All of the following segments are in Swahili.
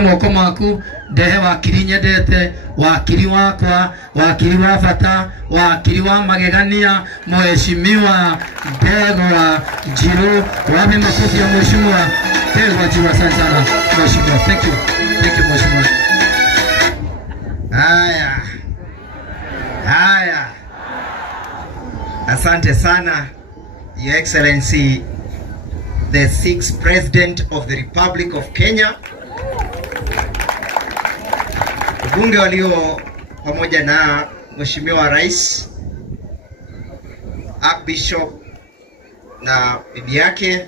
moko maku ndehe wakiri nyendete, wakiri wakwa, wakiri wa bata, wakiri wa magegania, mheshimiwa Ndegwa Njiru. Wapi makofi ya mheshimiwa Ndegwa Njiru? Asante sana mheshimiwa. Thank you mheshimiwa. Haya, asante sana Your Excellency, the 6th President of the Republic of Kenya. Bunge walio pamoja na Mheshimiwa Rais, Archbishop na bibi yake,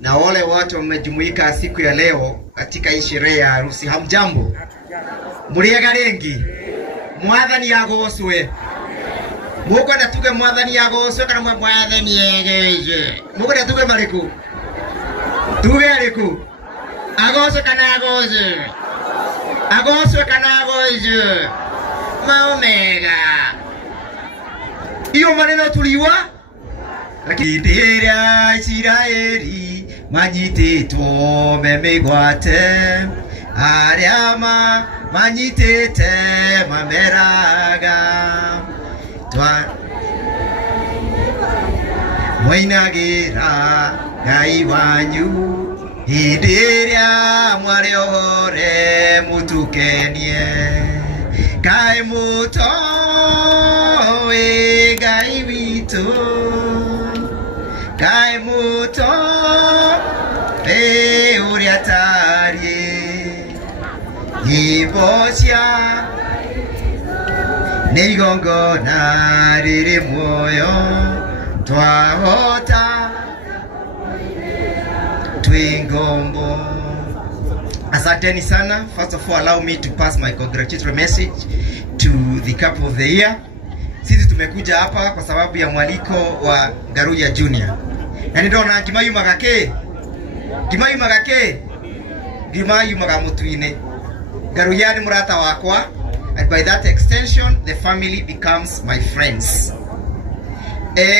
na wale watu wamejumuika siku ya leo katika hii sherehe ya harusi. Hamjambo? Muriaga rengi? Mwathani yagoswe. Muko ndatuge mwathani yagoswe kana mwathani yegeje? Muko ndatuge mariku? Tuge ariku? Agoswe kana agoswe? Agoswe kana agoswe? Maomega. Iyo maneno tuliwa? Lakini ndira Isiraeli manyititwo memegwate, ariama manyitete mameraga mwainagira Ngai wanyu hindiria mwariore mutukenie Ngai mutoe Ngai witu Ngai mutoe uria tari Ibosia Nigongo na riri moyo Twahota Twingombo. Asanteni sana. First of all, allow me to pass my congratulatory message to the couple of the year. Sisi tumekuja hapa kwa sababu ya mwaliko wa Garuya Junior. Na nidona Kimayu Magake Kimayu Magamutuine Garuya ni murata wakwa, and by that extension the family becomes my friends.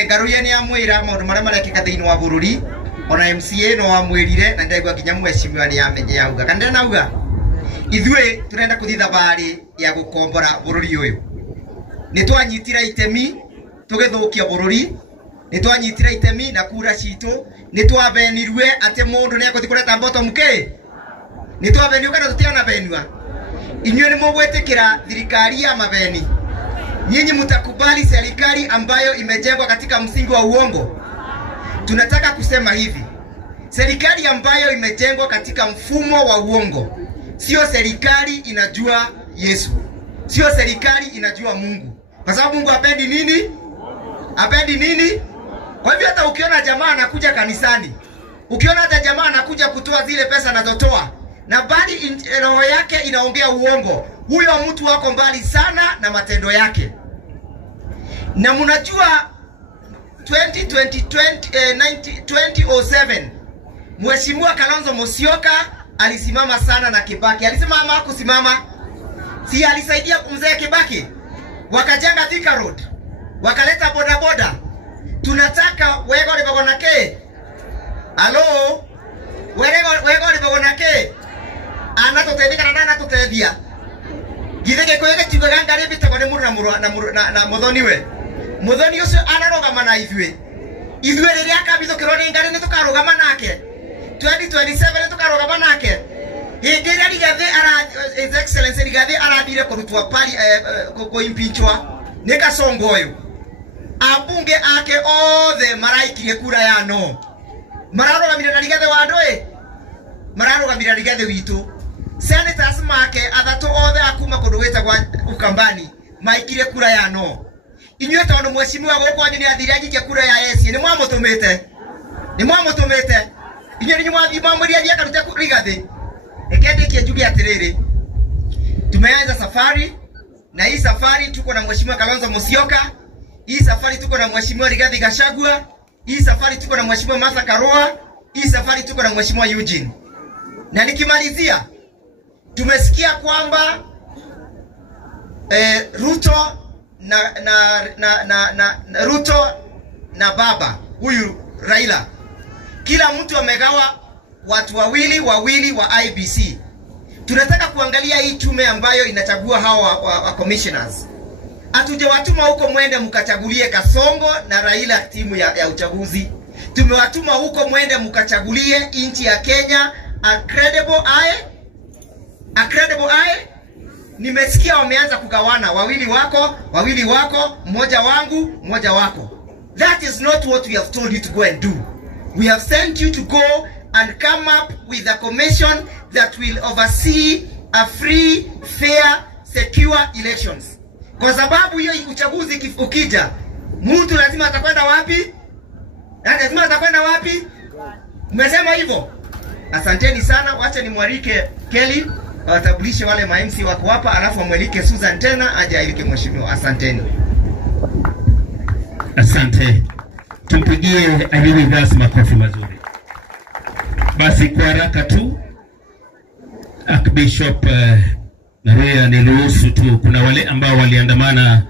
Garuya ni amwira maundu maria marekika thiini wa bururi, ona MCA no amwirire na ndegwa kinya mheshimiwa ni amenye yauga kande nauga ithwe turenda kuthitha bari ya gukombora bururi uyu. Ni twanyitira itemi tugithukia bururi, ni twanyitira itemi na kura citu, ni twabenirwe ate mundu ni akuthikura bottom ke, ni twabenirwe kana tutiana benwa. Inywe ni mugwetikira thirikari ya mabeni? Nyinyi mtakubali serikali ambayo imejengwa katika msingi wa uongo? Tunataka kusema hivi, serikali ambayo imejengwa katika mfumo wa uongo sio serikali inajua Yesu, sio serikali inajua Mungu, kwa sababu Mungu hapendi nini? Hapendi nini? Kwa hivyo hata ukiona jamaa anakuja kanisani, ukiona hata jamaa anakuja kutoa zile pesa anazotoa na bali roho yake inaongea uongo, huyo mtu wako mbali sana na matendo yake. Na mnajua 2007 Mheshimiwa Kalonzo Musyoka alisimama sana na Kibaki. Alisimama kusimama? Si alisaidia kumzea Kibaki? Wakajenga Thika Road, wakaleta boda boda. Tunataka wego libogonake. Halo? Wego libogonake. Anatotethia kana anatotethia githeke kwege tibaga ngari bitagwo ni muru na muthoni we muthoni ucio anarogama na ithwe riria akabithukirwo ni ngari ni tukarogama nake 2027 ni tukarogama nake hingira Rigathi His Excellency Rigathi arathire kurutwa pali kuimpichwa ni Kasongo uyu. Abunge ake othe maraikirie kura ya no, mararogamira na Rigathi wa ndwe, mararogamira Rigathi witu. Senators make athatu othe akuma kundu wetagwa Ukambani maikire kura ya no. Inywe tondu mheshimiwa goko anyu ni athire agikia kura ya yes, ni mwamutumite inywe ni mwathi mwamuria thia karute Rigathi. Ekendekie njuge atiriri, tumeanza safari, na hii safari tuko na mheshimiwa Kalonzo Musyoka, hii safari tuko na mheshimiwa Rigathi Gachagua, hii safari tuko na mheshimiwa Martha Karua, hii safari tuko na mheshimiwa Eugene. Na nikimalizia, tumesikia kwamba Ruto Ruto na baba huyu Raila, kila mtu amegawa watu wawili wa IBC. Tunataka kuangalia hii tume ambayo inachagua hao commissioners. Hatujawatuma huko mwende mkachagulie Kasongo na Raila timu ya uchaguzi. Tumewatuma huko mwende mkachagulie nchi ya Kenya a credible eye. Nimesikia wameanza kugawana, wawili wako, mmoja wangu, mmoja wako. That is not what we have told you to go and do. We have sent you to go and come up with a commission that will oversee a free, fair, secure elections. Kwa sababu hiyo uchaguzi ukija, mtu lazima atakwenda wapi? Lazima atakwenda wapi? Mmesema hivyo? Asanteni sana, wacha nimwarike Kelly watambulishe wale ma-MC wako hapa, alafu amwelike Susan tena aje ailike mheshimiwa. Asanteni. Asante. Tumpigie Ayubu Basi makofi mazuri. Basi kwa haraka tu Archbishop na wewe niruhusu tu, kuna wale ambao waliandamana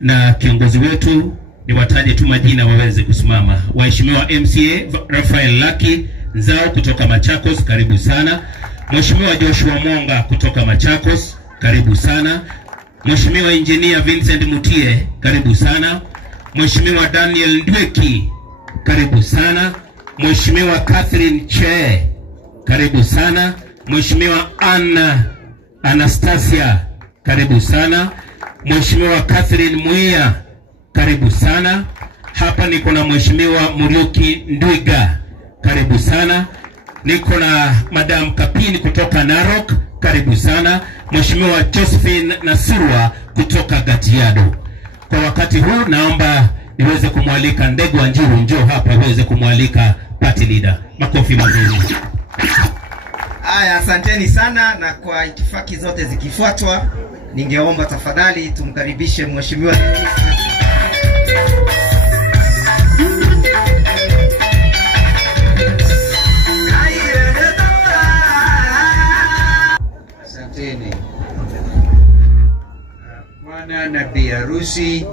na kiongozi wetu, ni wataje tu majina waweze kusimama. Waheshimiwa MCA Rafael Laki Nzao kutoka Machakos, karibu sana. Mheshimiwa Joshua Mwonga kutoka Machakos, karibu sana. Mheshimiwa Engineer Vincent Mutie, karibu sana. Mheshimiwa Daniel Ndweki, karibu sana. Mheshimiwa Catherine Che, karibu sana. Mheshimiwa Anastasia, karibu sana. Mheshimiwa Catherine Muia, karibu sana. Hapa niko na Mheshimiwa Muriuki Ndwiga, karibu sana. Niko na Madam Kapini kutoka Narok, karibu sana. Mheshimiwa Josephine Nasurwa kutoka Gatiado. Kwa wakati huu naomba niweze kumwalika Ndegwa Njiru, njoo hapa uweze kumwalika party leader. Makofi mazuri. Haya, asanteni sana, na kwa itifaki zote zikifuatwa, ningeomba tafadhali tumkaribishe mheshimiwa. Asanteni. Bwana na bi harusi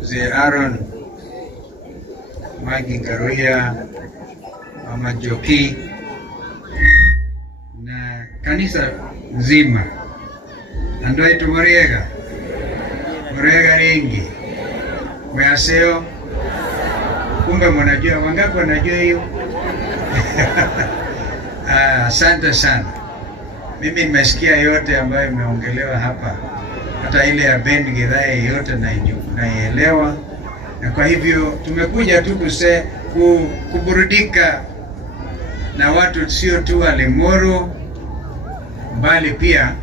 Mzee Aaron Magi Karuya, Mama Joki na kanisa nzima, andaitu Muriega ringi mwaseo. Kumbe mnajua, wangapi wanajua hiyo? Asante sana. Mimi nimesikia yote ambayo imeongelewa hapa, hata ile ya Ben Githae yote naielewa, na kwa hivyo tumekuja tu kuburudika na watu, sio tu wa Limuru bali pia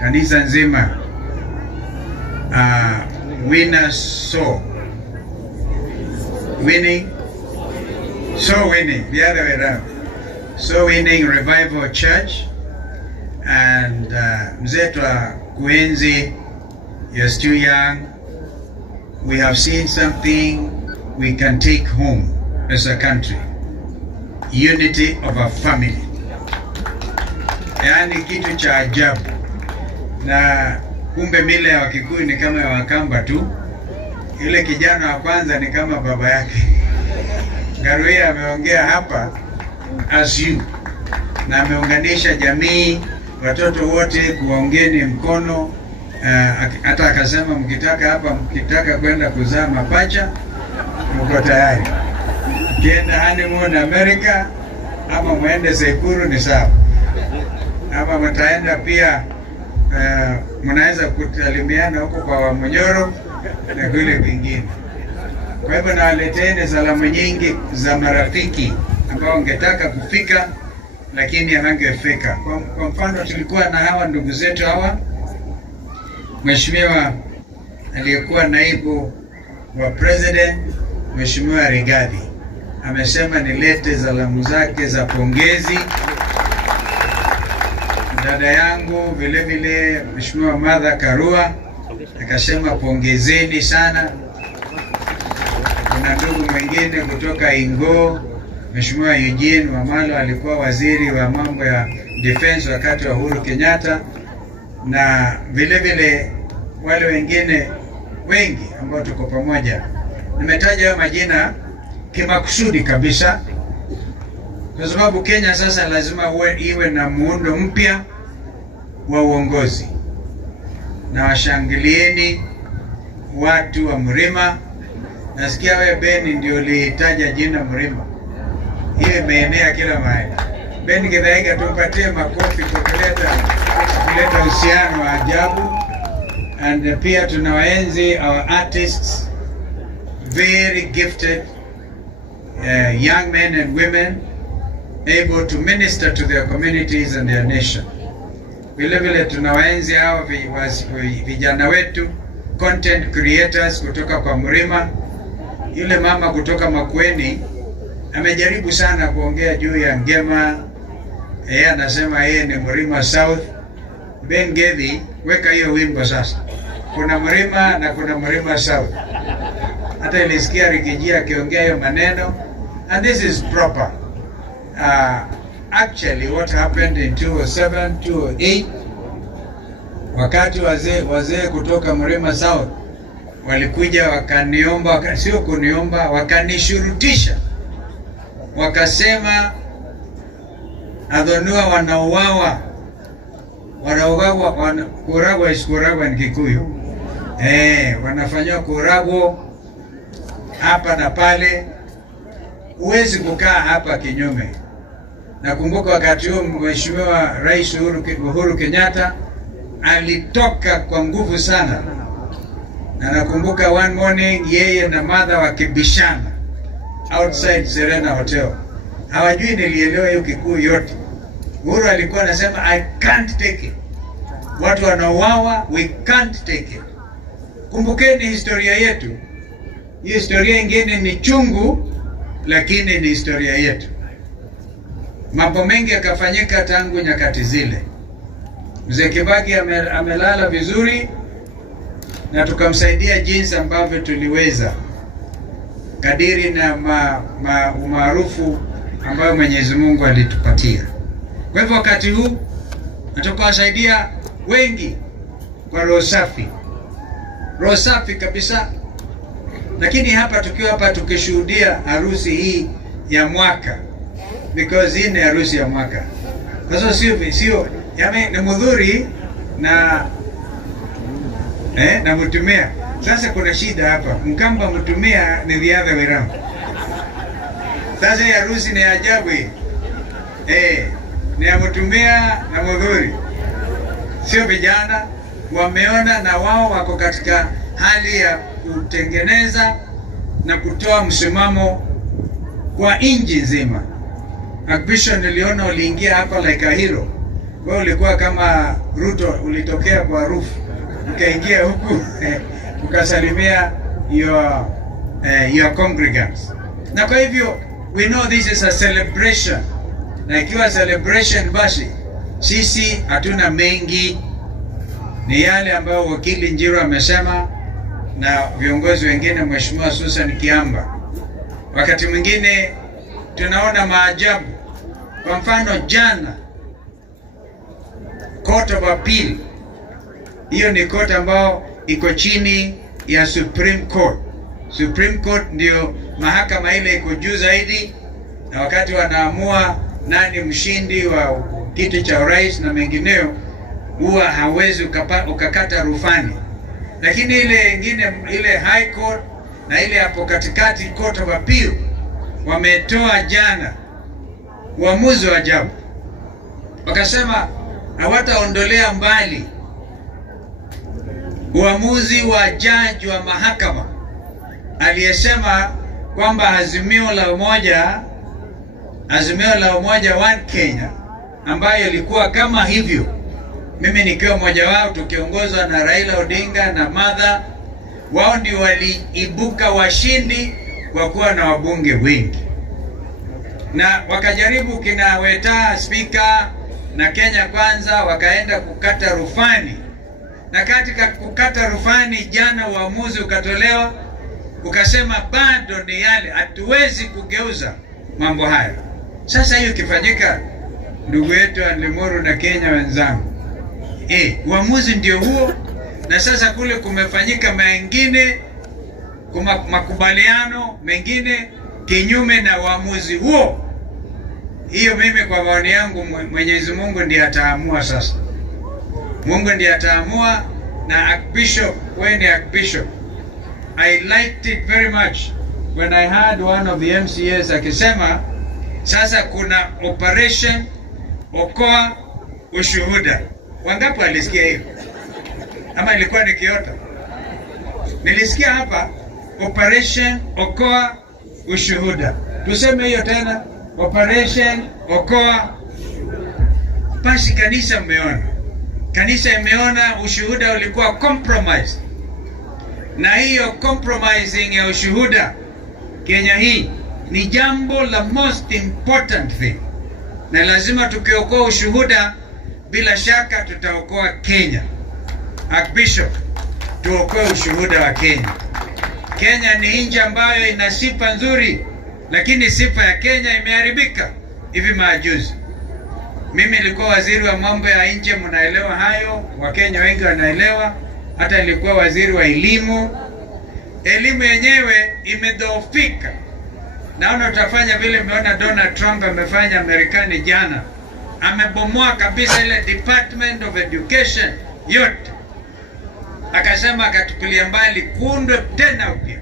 kanisa nzima. Winning the other way around. So Winning Revival Church and Mzetwa Kuenzi, you're still young. We have seen something we can take home as a country. Unity of a family. Yani kitu cha ajabu. Na kumbe mila ya Wakikuyu ni kama ya Wakamba tu. Yule kijana wa kwanza ni kama baba yake. Karuya ameongea hapa as you, na ameunganisha jamii, watoto wote, kuwaungeni mkono. Hata akasema mkitaka kwenda kuzaa mapacha mko tayari. Kienda honeymoon America ama muende Sekuru ni sawa, ama mtaenda pia mnaweza kutalimiana huko kwa Wamunyoro na kule kwingine. Kwa hivyo nawaleteni salamu nyingi za marafiki ambao ungetaka kufika lakini hangefika. Kwa mfano tulikuwa na hawa ndugu zetu hawa. Mheshimiwa aliyekuwa naibu wa president, Mheshimiwa Rigathi, amesema nilete salamu zake za pongezi. Dada yangu vile vile Mheshimiwa Martha Karua akasema pongezeni sana. Kuna ndugu mwingine kutoka Ingo, Mheshimiwa Eugene Wamalo, alikuwa waziri wa mambo ya defense wakati wa Uhuru Kenyatta, na vile vile wale wengine wengi ambao tuko pamoja. Nimetaja majina kimakusudi kabisa kwa sababu Kenya sasa lazima iwe na muundo mpya wa uongozi. Na washangilieni watu wa Mrima. Nasikia wewe Beni ndio ulitaja jina Mrima. Hiyo imeenea kila mahali. Beni Githaiga, tumpatie makofi kwa kuleta uhusiano wa ajabu. And pia tunawaenzi our artists, very gifted young men and women able to minister to their communities and their nation. Vile vile tunawaenzi hao vijana wetu, content creators kutoka kwa Mrima. Yule mama kutoka Makueni amejaribu sana kuongea juu ya Ngema. Yeye anasema yeye ni Mrima South. Ben Gethi, weka hiyo wimbo sasa. Kuna Mrima na kuna Mrima South. Hata ilisikia Rikijia akiongea hiyo maneno. And this is proper. Actually what happened in 2007, 2008, wakati wazee kutoka Mrima South walikuja wakaniomba, sio kuniomba, wakanishurutisha. Wakasema Adhonua wanauawa kuragwa iskuragwa ni Kikuyu. Wanafanywa kuragwa hapa na pale. Huwezi kukaa hapa kinyume. Nakumbuka wakati huo Mheshimiwa Rais Uhuru Kenyatta alitoka kwa nguvu sana. Na nakumbuka one morning yeye na mother wakibishana outside Serena Hotel. Hawajui nilielewa hiyo Kikuyu yote. Uhuru alikuwa anasema I can't take it. Watu wanauawa, we can't take it. Kumbukeni historia yetu. Hii historia ingine ni chungu, lakini ni historia yetu. Mambo mengi yakafanyika tangu nyakati zile. Mzee Kibaki amelala vizuri na tukamsaidia jinsi ambavyo tuliweza kadiri na umaarufu ambayo Mwenyezi Mungu alitupatia. Kwa hivyo wakati huu tukawasaidia wengi kwa roho safi. Roho safi kabisa. Lakini hapa tukiwa hapa tukishuhudia harusi hii ya mwaka, because hii ni harusi ya mwaka. Kwa sababu sio ni mudhuri na Mutumia. Sasa kuna shida hapa. Mkamba Mutumia ni the other way round. Sasa hii harusi ni ajabu hii. Ni ya Mutumia na mudhuri. Sio vijana wameona na wao wako katika hali ya kutengeneza na kutoa msimamo kwa nchi nzima. Akbisho niliona uliingia hapa like a hero. Wewe ulikuwa kama Ruto, ulitokea kwa roof. Ukaingia huku ukasalimia your congregants. Na kwa hivyo we know this is a celebration. Na ikiwa celebration basi sisi hatuna mengi, ni yale ambayo wakili Njiru amesema na viongozi wengine, Mheshimiwa Susan Kiamba. Wakati mwingine tunaona maajabu. Kwa mfano jana Court of Appeal, hiyo ni court ambao iko chini ya Supreme Court. Supreme Court ndio mahakama ile iko juu zaidi, na wakati wanaamua nani mshindi wa kiti cha urais na mengineo, huwa hawezi ukakata rufani. Lakini ile nyingine, ile High Court na ile hapo katikati Court of Appeal, wametoa jana uamuzi wa ajabu. Wakasema hawataondolea mbali uamuzi wa jaji wa mahakama aliyesema kwamba azimio la umoja One Kenya, ambayo ilikuwa kama hivyo, mimi nikiwa mmoja wao, tukiongozwa na Raila Odinga na Martha, wao ndio waliibuka washindi kwa kuwa na wabunge wengi. Na wakajaribu kina Weta Speaker na Kenya Kwanza wakaenda kukata rufani. Na katika kukata rufani jana uamuzi ukatolewa, ukasema bado ni yale, hatuwezi kugeuza mambo haya. Sasa hiyo kifanyika, ndugu yetu Andimuru na Kenya wenzangu, uamuzi ndio huo. Na sasa kule kumefanyika mengine, makubaliano mengine kinyume na uamuzi huo. Hiyo mimi kwa maoni yangu Mwenyezi Mungu ndiye ataamua sasa. Mungu ndiye ataamua. Na Archbishop, when the Archbishop, I liked it very much when I heard one of the MCAs akisema sasa kuna operation Okoa Ushuhuda. Wangapi walisikia hiyo? Ama ilikuwa ni kiota? Nilisikia hapa operation Okoa Ushuhuda. Tuseme hiyo tena, operation Okoa. Basi kanisa mmeona. Kanisa imeona ushuhuda ulikuwa compromised. Na hiyo compromising ya ushuhuda Kenya hii ni jambo la most important thing. Na lazima tukiokoa ushuhuda, bila shaka tutaokoa Kenya. Archbishop, tuokoe ushuhuda wa Kenya. Kenya ni nchi ambayo ina sifa nzuri, lakini sifa ya Kenya imeharibika hivi majuzi. Mimi nilikuwa waziri wa mambo ya nje, mnaelewa hayo, Wakenya wengi wanaelewa. Hata nilikuwa waziri wa elimu. Elimu yenyewe imedhoofika. Naona utafanya vile mmeona Donald Trump amefanya Marekani jana. Amebomoa kabisa ile Department of Education yote. Akasema akatupilia mbali, kuundwe tena upya.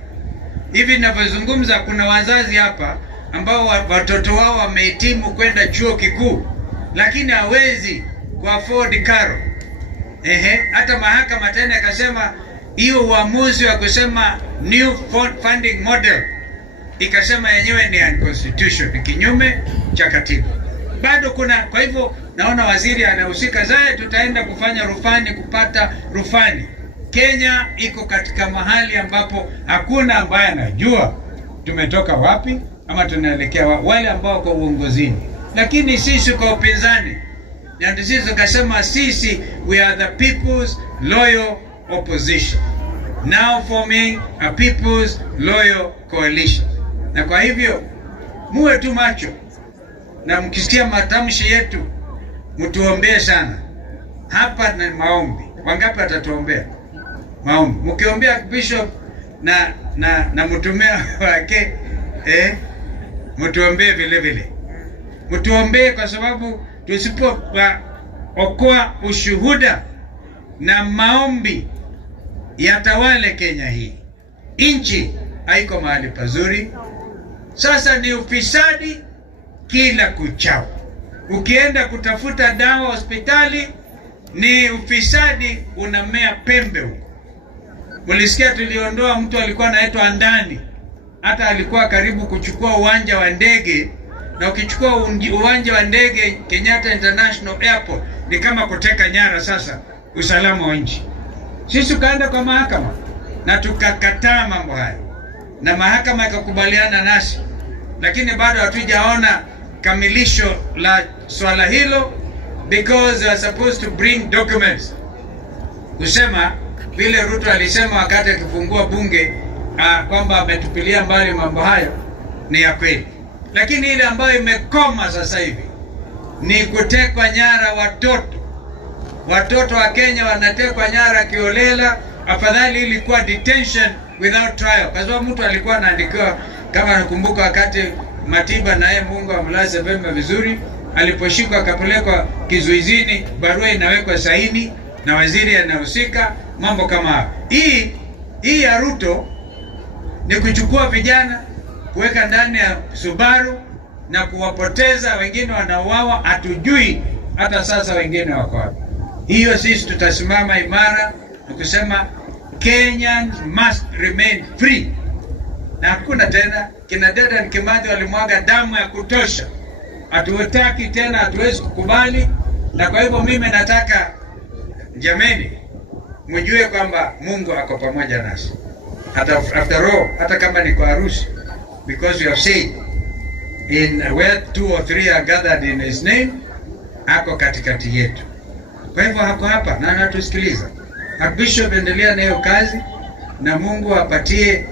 Hivi ninavyozungumza kuna wazazi hapa ambao watoto wao wamehitimu kwenda chuo kikuu, lakini hawezi kuafford karo. Hata mahakama tena akasema hiyo uamuzi wa kusema new funding model, ikasema yenyewe ni unconstitutional, ni kinyume cha katiba. Bado kuna, kwa hivyo naona waziri anahusika zaidi, tutaenda kufanya rufani, kupata rufani. Kenya iko katika mahali ambapo hakuna ambaye anajua tumetoka wapi ama tunaelekea wale ambao kwa uongozini. Lakini sisi kwa upinzani, na sisi tukasema sisi we are the people's loyal opposition, now forming a people's loyal coalition. Na kwa hivyo muwe tu macho, na mkisikia matamshi yetu mtuombee sana. Hapa na maombi. Wangapi atatuombea? Maombi. Mkiombea Bishop na mtumea wake, mtuombee vile vile. Mtuombee kwa sababu tusipokuwa ushuhuda na maombi yatawale Kenya hii, nchi haiko mahali pazuri. Sasa ni ufisadi kila kuchao. Ukienda kutafuta dawa hospitali ni ufisadi unamea pembe huko. Mulisikia tuliondoa mtu alikuwa anaitwa Andani, hata alikuwa karibu kuchukua uwanja wa ndege, na ukichukua uwanja wa ndege Kenyatta International Airport ni kama kuteka nyara sasa usalama wa nchi. Sisi tukaenda kwa mahakama na tukakataa mambo haya, na mahakama ikakubaliana nasi, lakini bado hatujaona kamilisho la swala hilo, because they are supposed to bring documents kusema vile Ruto alisema wakati akifungua bunge kwamba ametupilia mbali mambo hayo ni ya kweli. Lakini ile ambayo imekoma sasa hivi ni kutekwa nyara watoto. Watoto wa Kenya wanatekwa nyara kiolela. Afadhali ilikuwa detention without trial, kwa sababu mtu alikuwa anaandikiwa, kama nakumbuka wakati Matiba na yeye Mungu amlaze vema vizuri, aliposhikwa akapelekwa kizuizini, barua inawekwa saini na waziri anahusika, mambo kama hii ya Ruto ni kuchukua vijana kuweka ndani ya Subaru na kuwapoteza, wengine wanauawa, hatujui hata sasa wengine wako wapi. Hiyo sisi tutasimama imara na kusema Kenyans must remain free. Na hakuna tena kina Dedan Kimathi walimwaga damu ya kutosha. Hatuwataki tena, hatuwezi kukubali. Na kwa hivyo mimi nataka jameni mjue kwamba Mungu ako pamoja nasi. After all, hata kama ni kwa harusi, because we have said in where 2 or 3 are gathered in his name, ako katikati yetu. Kwa hivyo hako hapa na anatusikiliza. Bishop, endelea na hiyo kazi na Mungu apatie.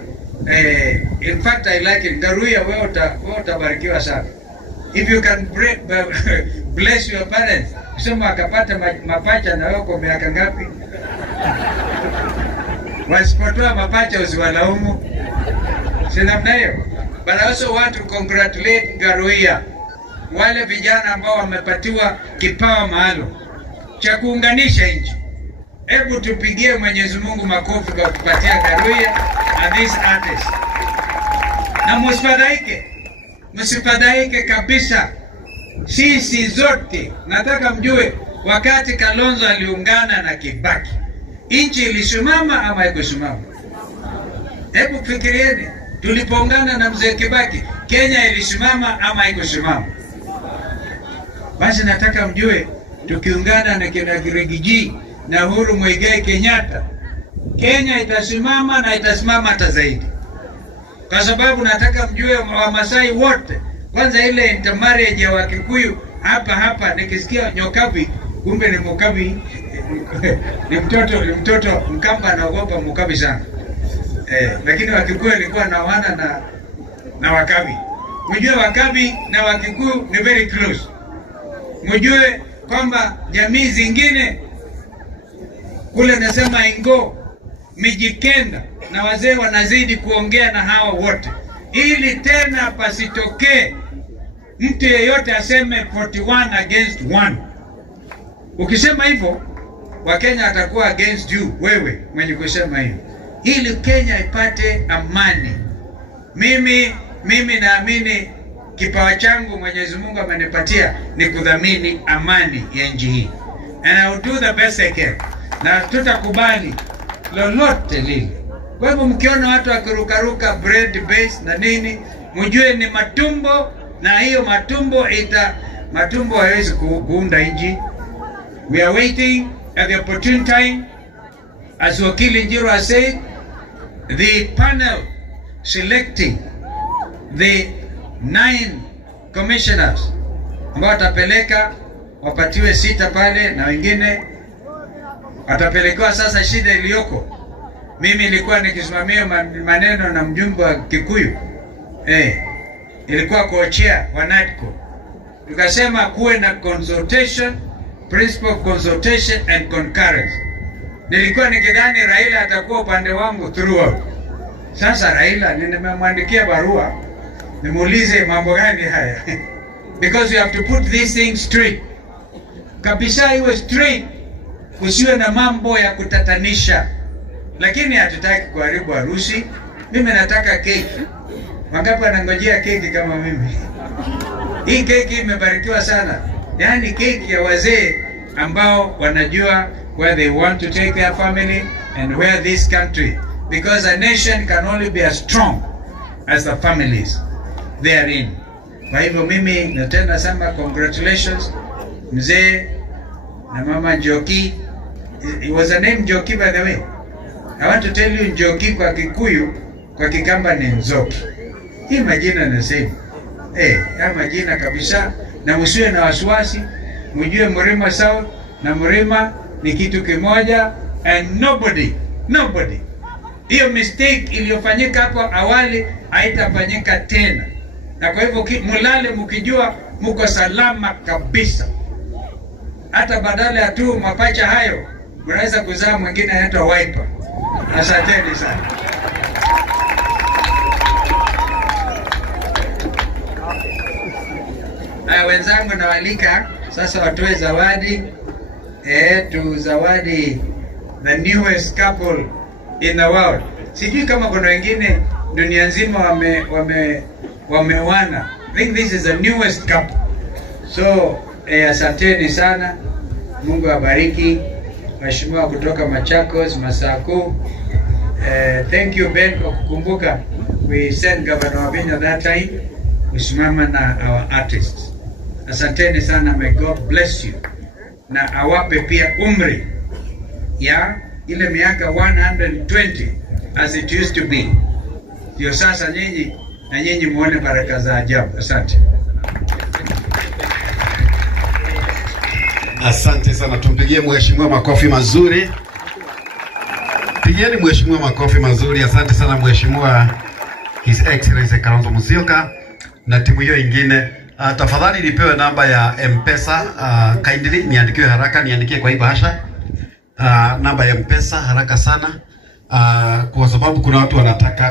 In fact I like it. Ngaruya, wewe utabarikiwa sana. If you can bless your parents, kusema akapata mapacha na wewe kwa miaka ngapi? Wasipotoa mapacha usiwalaumu. Sina mnayo. But I also want to congratulate Ngaruya wale vijana ambao wamepatiwa kipawa maalum cha kuunganisha nchi. Hebu tupigie Mwenyezi Mungu makofi kwa kupatia Garuya and these artists. Na msifadhaike kabisa. Sisi zote nataka mjue, wakati Kalonzo aliungana na Kibaki, nchi ilisimama ama haikusimama? Hebu fikirieni, tulipoungana na mzee Kibaki, Kenya ilisimama ama haikusimama? Basi nataka mjue, tukiungana na kina Rigiji na Uhuru Muigai Kenyatta, Kenya itasimama na itasimama hata zaidi. Kwa sababu nataka mjue Wamasai wote, kwanza ile intermarriage ya Wakikuyu hapa nikisikia Nyokabi, kumbe ni Mukabi ni mtoto Mkamba anaogopa Mukabi sana. Lakini Wakikuyu walikuwa naoana na Wakabi. Mjue Wakabi na Wakikuyu ni very close. Mjue kwamba jamii zingine kule nasema Ingo, Mijikenda na wazee wanazidi kuongea na hawa wote, ili tena pasitokee mtu yeyote aseme 41 against 1. Ukisema hivyo, Wakenya atakuwa against you, wewe mwenye kusema hivyo, ili Kenya ipate amani. Mimi naamini kipawa changu Mwenyezi Mungu amenipatia ni kudhamini amani ya nchi hii, and I will do the best I can, na tutakubali lolote lile. Kwa hivyo mkiona watu wakirukaruka bread base na nini, mjue ni matumbo, na hiyo matumbo haiwezi kuunda nchi. We are waiting at the opportune time. As Wakili Njiru has said, the panel selecting the 9 commissioners ambao watapeleka, wapatiwe 6 pale na wengine watapelekewa. Sasa shida iliyoko, mimi nilikuwa nikisimamia maneno na mjumbe wa Kikuyu, ilikuwa kochea wa NADCO, tukasema kuwe na consultation, principle of consultation and concurrence. Nilikuwa nikidhani Raila atakuwa upande wangu throughout. Sasa Raila nimemwandikia barua nimuulize mambo gani haya because you have to put these things straight. Kabisa iwe straight, kusiwe na mambo ya kutatanisha. Lakini hatutaki kuharibu harusi. Mimi nataka keki. Wangapi wanangojea keki kama mimi? Hii keki imebarikiwa sana. Yaani keki ya wazee ambao wanajua where they want to take their family and where this country, because a nation can only be as strong as the families they are in. Kwa hivyo mimi natenda sema congratulations mzee na mama Njoki. It was a name Njoki, by the way. I want to tell you, Njoki kwa Kikuyu, kwa Kikamba ni Nzoki. Hii majina na same. Ya majina kabisa, na msiwe na wasiwasi. Mjue Mrima South na Mrima ni kitu kimoja, and nobody hiyo mistake iliyofanyika hapo awali haitafanyika tena. Na kwa hivyo mulale mkijua mko salama kabisa. Hata badala ya tu mapacha hayo, mnaweza kuzaa mwingine anaitwa Wiper. Asanteni sana. Wenzangu nawalika sasa watoe zawadi. Tu zawadi the newest couple in the world. Sijui kama kuna wengine dunia nzima wamewana. I think this is the newest couple. So asanteni sana. Mungu abariki. Mheshimiwa kutoka Machakos, Masaku. Thank you Ben kwa kukumbuka. We sent Governor Wavinya that time. Usimama na our artists. Asanteni sana. May God bless you. Na awape pia umri ya ile miaka 120 as it used to be. Ndio sasa nyinyi muone baraka za ajabu. Asante. Asante sana. Tumpigie mheshimiwa makofi mazuri. Pigieni mheshimiwa makofi mazuri. Asante sana mheshimiwa His Excellency Kalonzo Musyoka na timu hiyo ingine. Tafadhali nipewe namba ya M-Pesa. Kindly niandikiwe haraka, niandikie kwa hii bahasha. Namba ya M-Pesa haraka sana. Kwa sababu kuna watu wanataka